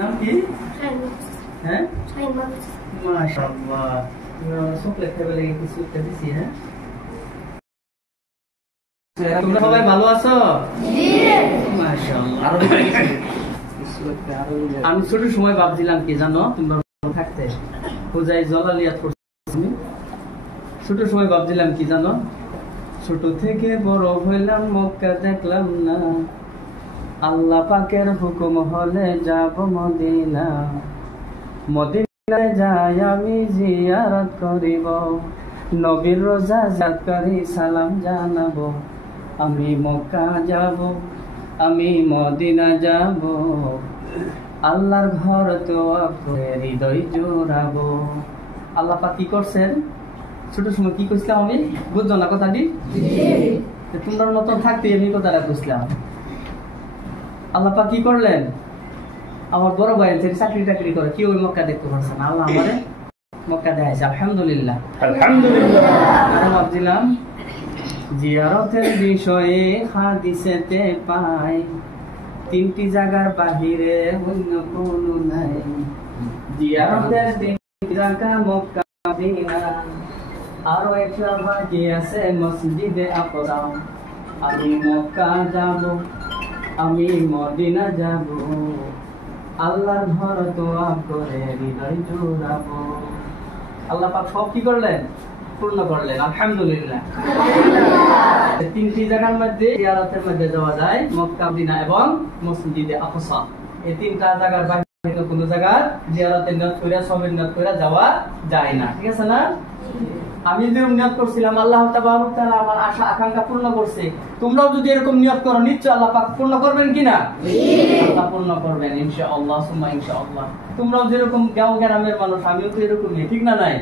নাম কি? হ্যাঁ মাশাআল্লাহ চকলেট খাইবে লাগে কিছু দিছি। হ্যাঁ তোমরা সবাই ভালো আছো? জি মাশাআল্লাহ। আমি ছোট সময় ভাবছিলাম কি জানো, তোমরা থাকতে পূজায় জলালিয়াত করছি। ছোট সময় ভাবছিলাম কি জানো, ছোট থেকে বড় হইলাম মক্কা দেখলাম না, আল্লাহ পাকের হুকুম হলে যাব মদিনা, মদিনায় যাই আমি জিয়ারত করিব, নবীর রোজা জাত করি সালাম জানাবো, আমি মক্কা যাব আমি মদিনা যাব, আল্লাহর ঘর তো হৃদয় জোড়াবো। আল্লাহ পাক কি করছেন? ছোট সময় কি করছিলাম আমি, বুঝছো না কথাটি? তোমরা মতন থাকতে আমি কথাটা বুঝলাম। আল্লাহ পাক কি করলেন? আমার বড় ভাই চাকরি টাকরি করে কেউ ওই মক্কা দেখতে পারছে না, আল্লাহ আমারে মক্কা দেখাইছে। আলহামদুলিল্লাহ আলহামদুলিল্লাহ। ভাবছিলাম জিয়ারতের বিষয়ে হাদিসেতে পাই, তিনটি জায়গার বাহিরে অন্য কোনো নাই, জিয়ারতের তিনটি জায়গা মক্কা মদিনা, আরো একটা বাকি আছে মসজিদে আকসা, আমি মক্কা যাব আমি মদিনা যাব, আল্লাহর ঘর দোয়া করে হৃদয় জোড়াবো। আল্লাহ পাক সব কি করলেন? পূর্ণ করলেন। আলহামদুলিল্লাহ। তিনটি জায়গার মধ্যে জিয়ারতের মধ্যে যাওয়া যায়, মক্কা মদিনা এবং মসজিদে আকসা। এই তিনটা জায়গার বাইরে কোন জায়গা জিয়ারতের নিয়ত করে সবের নিয়ত করে যাওয়া যায় না, ঠিক আছে না? আমি যে নিয়ত করছিলাম আল্লাহ তাবারক তাআলা আমার আশা আকাঙ্ক্ষা পূর্ণ করছে, তোমরাও যদি এরকম নিয়ত করো নিশ্চয় আল্লাহ পাক পূর্ণ করবেন কিনা? আল্লাহ পূর্ণ করবেন ইনশাআল্লাহ সুম্মা ইনশাআল্লাহ। তোমরাও যেরকম গাঁও গ্রামের মানুষ, আমিও তো এরকমই, ঠিক না নাই?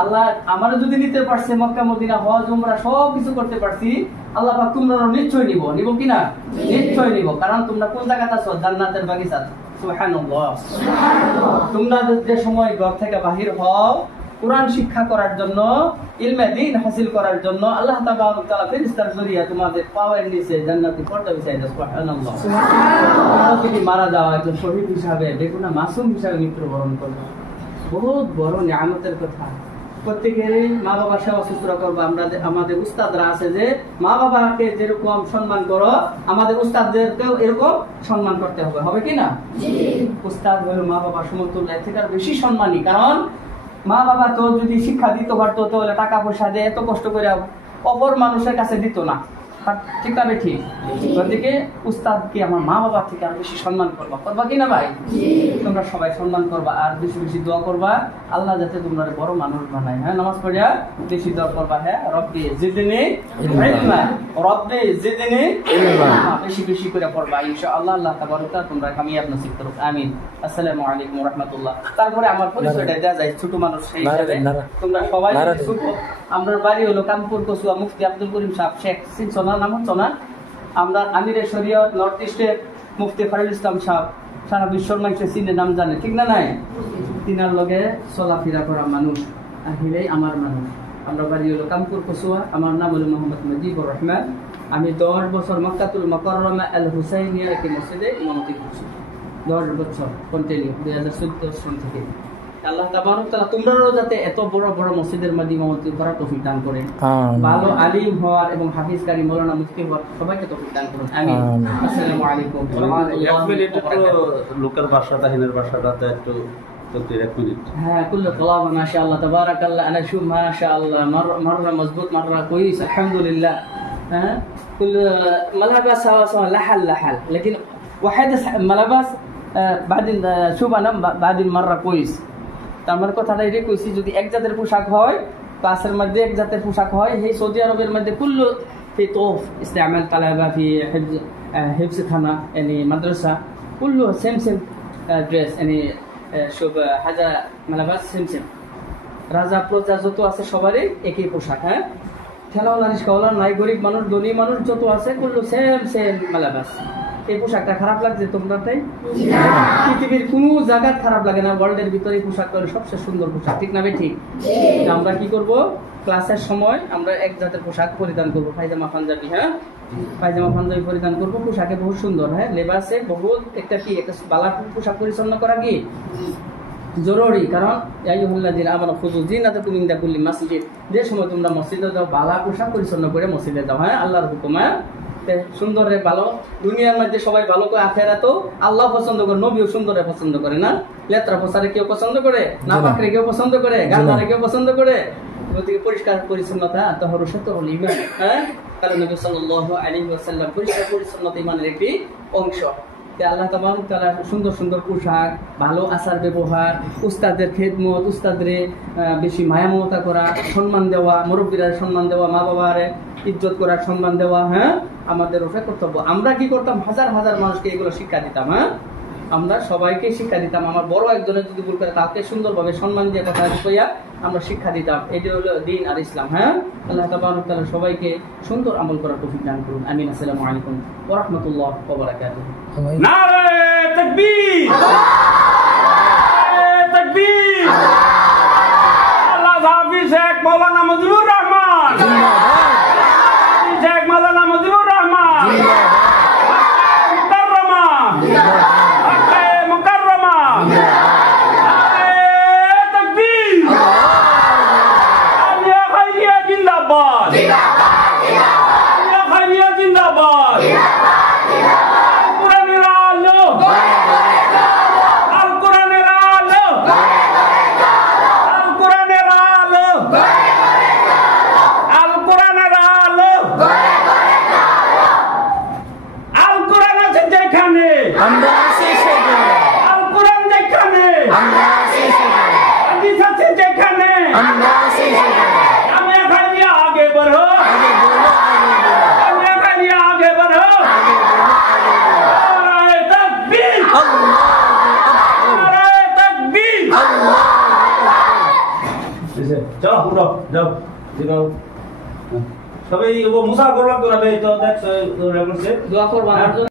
আল্লাহ আমারও যদি নিতে পারছে মক্কা মদিনা হজ উমরা সব কিছু করতে পারছি, আল্লাহ পাক তোমরাও নিশ্চয় নিব কিনা? নিশ্চয় নিব, কারণ তোমরা কোন জায়গাতে আছো? জান্নাতের বাগিচাতে। সুবহানাল্লাহ। তোমরা যে সময় ঘর থেকে বাহির হও কোরআন শিক্ষা করার জন্য, ইলমে দ্বীন হাসিল করার জন্য, আল্লাহ তাবারক তাআলা ফেরেশতার জরিয়া তোমাদের পাওয়ার নিচে জান্নাতি পর্দা বিছাই দেন। সুবহানাল্লাহ। তোমরা যদি মারা যাও একজন শহীদ হিসাবে, বেগুনা মাসুম হিসাবে মৃত্যুবরণ করবে, বহুত বড় নিয়ামতের কথা। প্রত্যেকেরই মা বাবার সেবা শুশ্রূষা করবো। আমরা আমাদের উস্তাদরা আছে যে মা বাবাকে যেরকম সম্মান করো, আমাদের উস্তাদদেরকেও এরকম সম্মান করতে হবে, হবে কি না? উস্তাদ হলো মা বাবার সমতুল্য, এর থেকে বেশি সম্মানী। কারণ মা বাবা তো যদি শিক্ষা দিতে পারতো তাহলে টাকা পয়সা দিয়ে এত কষ্ট করে অপর মানুষের কাছে দিত না, ঠিক না? ঠিক। গতিকে উস্তাদকে আমার মা বাবার থেকে আর বেশি সম্মান করবা কি না ভাই? তোমরা সবাই সম্মান করবা আর বেশি বেশি দোয়া করবা, আল্লাহ যাতে তোমরা বড় মানুষ বানায়। হ্যাঁ, নামাজ পড়িয়া বেশি দোয়া করবা। হ্যাঁ, রব্বি জিদনি ইলমা, রব্বি জিদনি ইলমা, বেশি বেশি করে পড়বা ইনশাআল্লাহ। আল্লাহ তাবারক তাআলা তোমরা কামিয়াব নসিব করুক, আমিন। আসসালামু আলাইকুম ওয়া রাহমাতুল্লাহ। তারপরে আমার পরিচয়টা দেয়া যায় ছোট মানুষ সেই হিসেবে। তোমরা সবাই ছোট। আমার বাড়ি হলো কানপুর কচুয়া, মুফতি আব্দুল করিম সাহেব শেখ সিনসোনা নাম হচ্ছে না। আমরা আমিরের শরীয়ত নর্থ ইস্টের মুফতি ফরিদুল ইসলাম সাহেব, সারা বিশ্বর মানুষের চিনে নাম জানে, ঠিক না নাই? তিনার লগে চলাফেরা করা মানুষ, আহিলেই আমার মানুষ। আমরা বাড়ি হলো কানপুর কচুয়া, আমার নাম হলো মোহাম্মদ মুজিবুর রহমান। আমি 10 বছর মক্কাতুল মুকাররমা আল হুসাইনিয়া একটি মসজিদে ইমামতি করছি, 10 বছর কন্টিনিউ 2014 সাল থেকে। আল্লাহ তাবারক তাআলা তোমরাও যাতে এত বড় বড় মসজিদের মধ্যে ইমামতি করার তৌফিক দান করেন, ভালো আলিম হওয়ার এবং হাফিজ কারি মাওলানা মুফতি হওয়ার সবাইকে তৌফিক দান করুন, আমিন। আসসালামু আলাইকুম। লোকের ভাষাটা হিনের ভাষাটা একটু হ্যাঁ, কুল্লু তলাবা মাশাআল্লাহ তাবারাকাল্লাহ, আনা শু মাশাআল্লাহ, মাররা মজবুত মাররা কোইস, আলহামদুলিল্লাহ। হ্যাঁ, কুল্লু মালাবাস সাওয়া লাহাল লাহাল, लेकिन واحد মালাবাস بعدين شوف انا بعدين مره كويس। আমার কথাটা এটাই কইছি, যদি এক জাতের পোশাক হয়, ক্লাসের মধ্যে এক জাতের পোশাক হয়, এই সৌদি আরবের মধ্যে কুল্লু في طوف استعمال طلبه في حفظ খানা يعني مدرسه كله سيم دريس يعني شوف هذا ملابس سيم রাজা প্রজা যত আছে সবারই একই পোশাক। হ্যাঁ, ঠেলাওয়ালা রিস্কাওয়ালা নাই, গরিব মানুষ ধনী মানুষ যত আছে কুল্লু সেম মালাবাস। এই পোশাকটা খারাপ লাগছে তোমারটাই? পৃথিবীর কোনো জায়গা খারাপ লাগে না, ওয়ার্ল্ডের ভিতরে এই পোশাকটা হলো সবচেয়ে সুন্দর পোশাক, ঠিক না ভাই? ঠিক। আমরা কি করব, ক্লাসের সময় আমরা এক জাতের পোশাক পরিধান করব, পায়জামা পাঞ্জাবি। হ্যাঁ, পায়জামা পাঞ্জাবি পরিধান করব, পোশাকে বহুত সুন্দর। হ্যাঁ, লেবাসে বহুত একটা কি একটা বালা পোশাক পরিচ্ছন্ন করা কি জরুরি। কারণ যে সময় তোমরা মসজিদে যাও বালা পোশাক পরিচ্ছন্ন করে মসজিদে যাও। হ্যাঁ, আল্লাহর হুকুম। হ্যাঁ, সুন্দরে ভালো, দুনিয়ার মধ্যে সবাই ভালো করে, আখেরাতেও আল্লাহ পছন্দ করে, নবীও সুন্দরে পছন্দ করে না। লেত্রা পোশাকে কেউ পছন্দ করে না, পাকড়ে কেউ পছন্দ করে, গান্ধারে কেউ পছন্দ করে। গতিকে পরিষ্কার পরিচ্ছন্নতা তাহরুল ঈমান। হ্যাঁ, কারণ নবী সাল্লাল্লাহু আলাইহি ওয়াসাল্লাম পরিষ্কার পরিচ্ছন্নতা ঈমানের একটি অংশ। আল্লাহ তাআলা সুন্দর সুন্দর পোশাক, ভালো আচার ব্যবহার, উস্তাদের খেদমত, উস্তাদের বেশি মায়া মমতা করা, সম্মান দেওয়া, মুরব্বীরা সম্মান দেওয়া, মা বাবারে ইজ্জত করা, সম্মান দেওয়া। হ্যাঁ, আমাদের ওটা কর্তব্য। আমরা কি করতাম, হাজার হাজার মানুষকে এগুলো শিক্ষা দিতাম। হ্যাঁ, আমরা সবাইকে শিক্ষা দিতাম। আমার বড় একজনের যদি ভুল করে তাকে সুন্দরভাবে সম্মান দিয়ে কথা কইয়া আমরা শিক্ষা দিতাম। এটি হলো দিন আর ইসলাম। হ্যাঁ, আল্লাহ তাআলা সবাইকে সুন্দর আমল করার তৌফিক দান করুন। আমিন। আসসালামু আলাইকুম ওয়া রাহমাতুল্লাহি ওয়া বারাকাতুহু। নারে তাকবীর, নারে তাকবীর। আল্লাহ হাফেজ শেখ মাওলানা মুজিবুর রহমান, শেখ মাওলানা মুজিবুর রহমান, মুকাররমা, মুকাররমা। নারে তাকবীর, আলিয়া খাইরিয়া জিন্দাবাদ, আলিয়া খাইরিয়া জিন্দাবাদ। আমরা আছি সেখানে, আল কোরআন যেখানে আমরা আছি সেখানে, হাদিস আছে যেখানে আমরা আছি সেখানে। আমি খালি আগে बढ़ो, আগে বলো, আগে বলো, আমি খালি আগে बढ़ो, আগে বলো, আগে বলো। নারে তাকবীর, আল্লাহু আকবার, নারে তাকবীর। আল্লাহু আকবার। যাও উঠো, যাও যাও। সবাই মুসা করলাম তোরা তো দেখছো দোয়া করবা আমার জন্য।